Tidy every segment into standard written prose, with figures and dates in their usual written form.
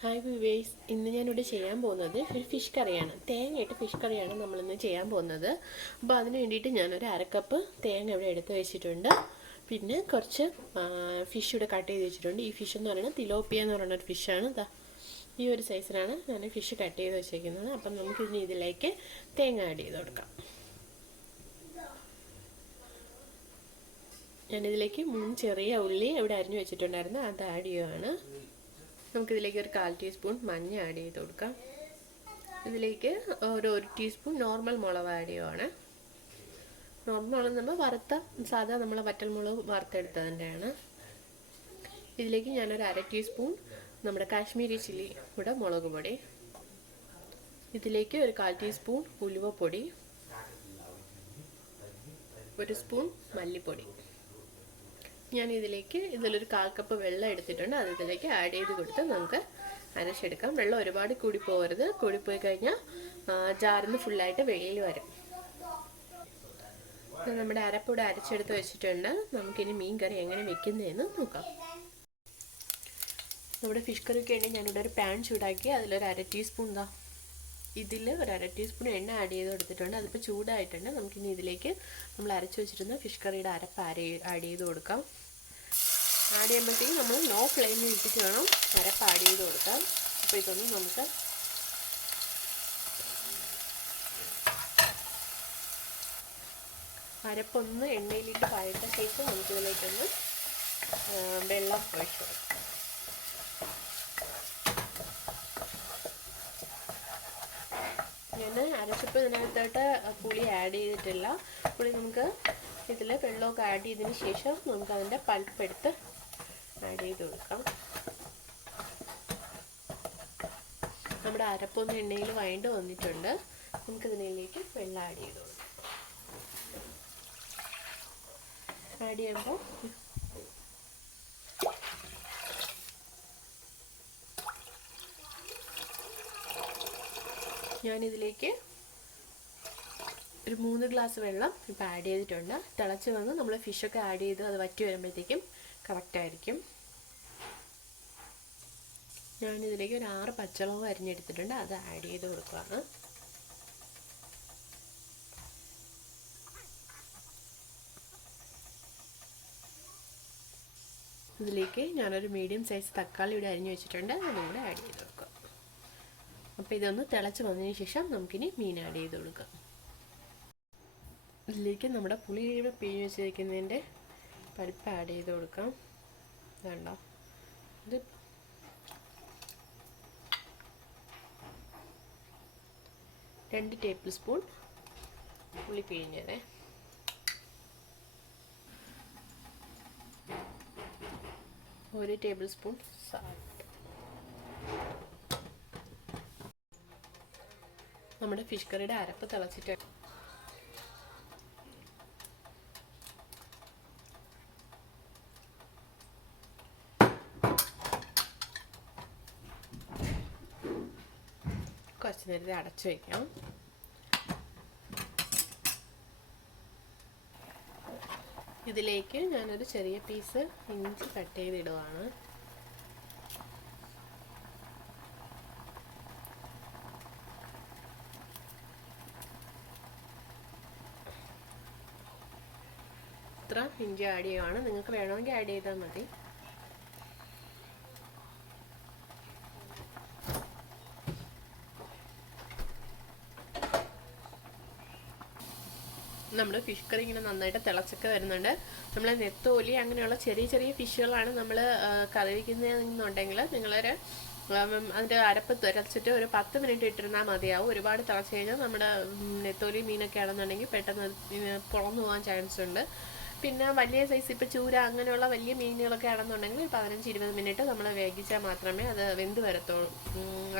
Hi വിവേസ്, ഇന്ന് ഞാനിവിടെ ചെയ്യാൻ പോകുന്നത് ഒരു ഫിഷ് കറിയാണ്. തേങ്ങയിട്ട് ഫിഷ് കറിയാണ് നമ്മളിന്ന് ചെയ്യാൻ പോകുന്നത്. അപ്പോൾ അതിന് വേണ്ടിയിട്ട് ഞാനൊരു അരക്കപ്പ് തേങ്ങ ഇവിടെ എടുത്ത് വെച്ചിട്ടുണ്ട്. പിന്നെ കുറച്ച് ഫിഷ് ഇവിടെ കട്ട് ചെയ്ത് വെച്ചിട്ടുണ്ട്. ഈ ഫിഷ് എന്ന് പറയുന്നത് തിലോപ്പിയ എന്ന് പറയുന്ന ഒരു ഫിഷാണ്. ഈ ഒരു സൈസിലാണ് ഞാൻ ഫിഷ് കട്ട് ചെയ്ത് വെച്ചിരിക്കുന്നത്. അപ്പം നമുക്കിനി ഇതിലേക്ക് തേങ്ങ ആഡ് ചെയ്ത് കൊടുക്കാം. ഞാനിതിലേക്ക് 3 ചെറിയ ഉള്ളി ഇവിടെ അരിഞ്ഞു വെച്ചിട്ടുണ്ടായിരുന്നു, അത് ആഡ് ചെയ്യുകയാണ്. നമുക്കിതിലേക്ക് ഒരു 1/4 ടീസ്പൂൺ മഞ്ഞ ആഡ് ചെയ്ത് കൊടുക്കാം. ഇതിലേക്ക് ഒരു ടീസ്പൂൺ നോർമൽ മുളക് ആഡ് ചെയ്യുവാണ്. നോർമൽ മുളക് നമ്മൾ വറുത്ത സാധാ നമ്മൾ വറ്റൽ മുളക് വറുത്തെടുത്തതിൻ്റെയാണ്. ഇതിലേക്ക് ഞാനൊരു 1/2 ടീസ്പൂൺ നമ്മുടെ കാശ്മീരി ചില്ലി കൂടെ മുളക് പൊടി, ഇതിലേക്ക് ഒരു 1/4 ടീസ്പൂൺ ഉലുവപ്പൊടി, 1 സ്പൂൺ മല്ലിപ്പൊടി. ഇതിലൊരു 1/4 കപ്പ് വെള്ളം എടുത്തിട്ടുണ്ട്. അത് ഇതിലേക്ക് ആഡ് ചെയ്ത് കൊടുത്ത് നമുക്ക് അരച്ചെടുക്കാം. വെള്ളം ഒരുപാട് കൂടിപ്പോകരുത്. കൂടിപ്പോയി കഴിഞ്ഞാൽ ജാറിന്ന് ഫുള്ളായിട്ട് വെളിയിൽ വരും. നമ്മുടെ അരപ്പൂടെ അരച്ചെടുത്ത് വെച്ചിട്ടുണ്ട്. നമുക്കിനി മീൻ കറി എങ്ങനെ വെക്കുന്നതെന്ന് നോക്കാം. നമ്മുടെ ഫിഷ് കറിക്ക് വേണ്ടി ഞാനിവിടെ ഒരു പാൻ ചൂടാക്കി അതിലൊരു 1/2 ടീസ്പൂൺ ഇതിൽ ഒരു 1/2 ടീസ്പൂൺ എണ്ണ ആഡ് ചെയ്ത് കൊടുത്തിട്ടുണ്ട്. അതിപ്പോൾ ചൂടായിട്ടുണ്ട്. നമുക്കിനി ഇതിലേക്ക് നമ്മൾ അരച്ച് വെച്ചിരുന്ന ഫിഷ് കറിയുടെ അരപ്പ് ആഡ് ചെയ്ത് കൊടുക്കാം. ആഡ് ചെയ്യുമ്പോഴത്തേക്കും നമ്മൾ ലോ ഫ്ലെയിമിൽ ഇട്ടിട്ട് വേണം അരപ്പ് ആഡ് ചെയ്ത് കൊടുക്കാം. അപ്പോൾ ഇതൊന്ന് നമുക്ക് അരപ്പൊന്ന് എണ്ണയിലിട്ട് വഴറ്റ ശേഷം നമുക്കിതിലേക്കൊന്ന് വെള്ളം ഒഴിച്ചു കൊടുക്കാം. ഞാൻ അരച്ചപ്പോൾ ഇതിനകത്തോട്ട് പുളി ആഡ് ചെയ്തിട്ടില്ല. പുളി നമുക്ക് ഇതിൽ വെള്ളമൊക്കെ ആഡ് ചെയ്തതിന് ശേഷം നമുക്ക് അതിൻ്റെ പൾപ്പ് എടുത്ത് ആഡ് ചെയ്ത് കൊടുക്കാം. നമ്മുടെ അരപ്പൊന്ന് എണ്ണയിൽ വഴണ്ട് വന്നിട്ടുണ്ട്. നമുക്കിതിലേക്ക് വെള്ളം ആഡ് ചെയ്ത് കൊടുക്കാം. ആഡ് ചെയ്യുമ്പോൾ ഞാനിതിലേക്ക് ഒരു 3 ഗ്ലാസ് വെള്ളം ഇപ്പോൾ ആഡ് ചെയ്തിട്ടുണ്ട്. തിളച്ച് വന്ന് നമ്മൾ ഫിഷൊക്കെ ആഡ് ചെയ്ത് അത് വറ്റി വരുമ്പോഴത്തേക്കും കറക്റ്റായിരിക്കും. ഞാനിതിലേക്ക് ഒരു 6 പച്ചമുളക് അരിഞ്ഞെടുത്തിട്ടുണ്ട്. അത് ആഡ് ചെയ്ത് കൊടുക്കുകയാണ്. ഇതിലേക്ക് ഞാനൊരു മീഡിയം സൈസ് തക്കാളി ഇവിടെ അരിഞ്ഞു വെച്ചിട്ടുണ്ട്. അതും കൂടെ ആഡ് ചെയ്ത് കൊടുക്കുക. അപ്പോൾ ഇതൊന്ന് തിളച്ച് വന്നതിന് ശേഷം നമുക്കിനി മീൻ ആഡ് ചെയ്ത് കൊടുക്കാം. ഇതിലേക്ക് നമ്മുടെ പുളിയുടെ പിഴിഞ്ഞ് വെച്ചിരിക്കുന്നതിൻ്റെ പരിപ്പ് ആഡ് ചെയ്ത് കൊടുക്കാം. വേണ്ട, ഇത് 2 ടേബിൾ സ്പൂൺ പുളി പിഴിഞ്ഞത്, 1 ടേബിൾ സ്പൂൺ സാൾട്ട്. നമ്മുടെ ഫിഷ് കറിയുടെ അരപ്പ് തിളച്ചിട്ട് കുറച്ച് നേരത്തെ അടച്ചു വയ്ക്കാം. ഇതിലേക്ക് ഞാനൊരു ചെറിയ പീസ് ഇഞ്ചി കട്ട് ചെയ്തിടുവാണ്. ഇത്ര ഇഞ്ചി ആഡ് ചെയ്യുകയാണ്. നിങ്ങൾക്ക് വേണമെങ്കിൽ ആഡ് ചെയ്താൽ മതി. നമ്മുടെ ഫിഷ് കറി ഇങ്ങനെ നന്നായിട്ട് തിളച്ചൊക്കെ വരുന്നുണ്ട്. നമ്മൾ നെത്തോലി അങ്ങനെയുള്ള ചെറിയ ചെറിയ ഫിഷുകളാണ് നമ്മൾ കറി വയ്ക്കുന്നതെന്നുണ്ടെങ്കിൽ നിങ്ങളൊരു അതിൻ്റെ അരപ്പ് തിളച്ചിട്ട് ഒരു 10 മിനിറ്റ് ഇട്ടിരുന്നാൽ മതിയാവും. ഒരുപാട് തിളച്ച് കഴിഞ്ഞാൽ നമ്മുടെ നെത്തോലി മീനൊക്കെ ആണെന്നുണ്ടെങ്കിൽ പെട്ടെന്ന് പൊളന്നു പോകാൻ ചാൻസ് ഉണ്ട്. പിന്നെ വലിയ സൈസ് ഇപ്പോൾ ചൂര അങ്ങനെയുള്ള വലിയ മീനുകളൊക്കെ ആണെന്നുണ്ടെങ്കിൽ 15-20 മിനിറ്റ് നമ്മൾ വേവിച്ചാൽ മാത്രമേ അത് വെന്ത് വരത്തുള്ളൂ.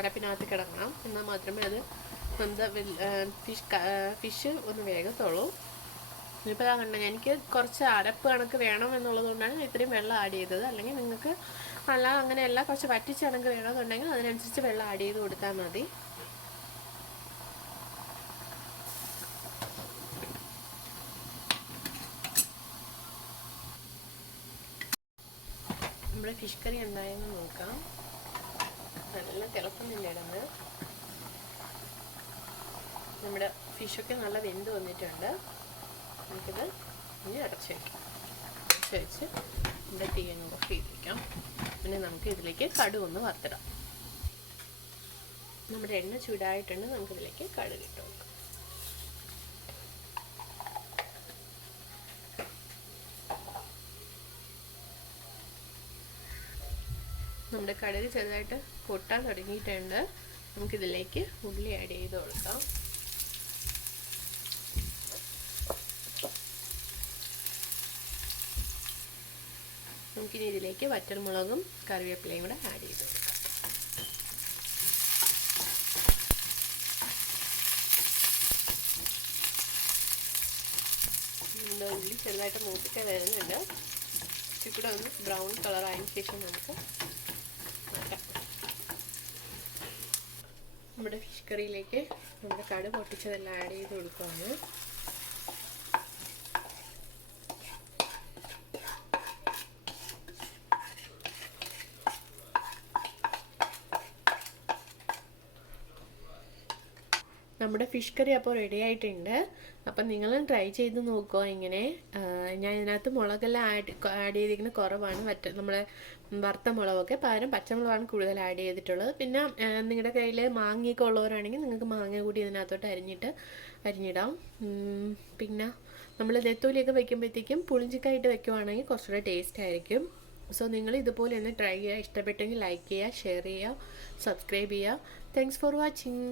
അരപ്പിനകത്ത് കിടക്കണം, എന്നാൽ മാത്രമേ അത് ഫിഷ് ഒന്ന് വേഗത്തുള്ളൂ. ഇപ്പോൾ കണ്ട എനിക്ക് കുറച്ച് അരപ്പ് കണക്ക് വേണം എന്നുള്ളത് കൊണ്ടാണ് ഇത്രയും വെള്ളം ആഡ് ചെയ്തത്. അല്ലെങ്കിൽ നിങ്ങൾക്ക് അങ്ങനെയല്ല കുറച്ച് വറ്റിച്ച കണക്ക് വേണമെന്നുണ്ടെങ്കിൽ അതിനനുസരിച്ച് വെള്ളം ആഡ് ചെയ്ത് കൊടുത്താൽ മതി. നമ്മുടെ ഫിഷ് കറി എന്തായെന്ന് നോക്കാം. നല്ല ആവശ്യമൊന്നുമില്ല ഇടുന്നത്. നമ്മുടെ ഫിഷൊക്കെ നല്ല വെന്ത് വന്നിട്ടുണ്ട്. നമുക്കിത് ഇനി അടച്ച് വയ്ക്കാം. അടച്ച് വെച്ച് നമ്മുടെ തീ അങ്ങ് ഓഫ് ചെയ്തിരിക്കാം. പിന്നെ നമുക്ക് ഇതിലേക്ക് കടുക് ഒന്ന് വറുത്തിടാം. നമ്മുടെ എണ്ണ ചൂടായിട്ടുണ്ട്. നമുക്കിതിലേക്ക് കടുക് ഇട്ട് കൊടുക്കാം. നമ്മുടെ കടുക് ചെറുതായിട്ട് പൊട്ടാൻ തുടങ്ങിയിട്ടുണ്ട്. നമുക്കിതിലേക്ക് ഉള്ളി ആഡ് ചെയ്ത് കൊടുക്കാം. നമുക്കിനി ഇതിലേക്ക് വറ്റൽമുളകും കറിവേപ്പിലയും കൂടെ ആഡ് ചെയ്ത് കൊടുക്കാം. നമ്മുടെ ഉള്ളി ചെറുതായിട്ട് മൂപ്പിട്ട് വരുന്നുണ്ട്. ഇച്ചിരി ഒന്ന് ബ്രൗൺ കളർ ആയതിനു ശേഷം നമുക്ക് മാറ്റാം. നമ്മുടെ ഫിഷ് കറിയിലേക്ക് നമ്മുടെ കടുക് പൊട്ടിച്ചതെല്ലാം ആഡ് ചെയ്ത് കൊടുക്കുകയാണ്. നമ്മുടെ ഫിഷ് കറി അപ്പോൾ റെഡി ആയിട്ടുണ്ട്. അപ്പം നിങ്ങളും ട്രൈ ചെയ്ത് നോക്കുക. ഇങ്ങനെ ഞാൻ ഇതിനകത്ത് മുളകെല്ലാം ആഡ് ചെയ്തിരിക്കുന്നത് കുറവാണ്. നമ്മുടെ വറുത്ത മുളകൊക്കെ പകരം പച്ചമുളകാണ് കൂടുതൽ ആഡ് ചെയ്തിട്ടുള്ളത്. പിന്നെ നിങ്ങളുടെ കയ്യിൽ മാങ്ങയൊക്കെ ഉള്ളവരാണെങ്കിൽ നിങ്ങൾക്ക് മാങ്ങ കൂടി ഇതിനകത്തോട്ട് അരിഞ്ഞിടാം. പിന്നെ നമ്മൾ നെത്തോലിയൊക്കെ വയ്ക്കുമ്പോഴത്തേക്കും പുളിഞ്ചിക്കായിട്ട് വയ്ക്കുവാണെങ്കിൽ കുറച്ചുകൂടെ ടേസ്റ്റ് ആയിരിക്കും. സോ നിങ്ങൾ ഇതുപോലെ ഒന്ന് ട്രൈ ചെയ്യുക. ഇഷ്ടപ്പെട്ടെങ്കിൽ ലൈക്ക് ചെയ്യുക, ഷെയർ ചെയ്യുക, സബ്സ്ക്രൈബ് ചെയ്യുക. Thanks for watching.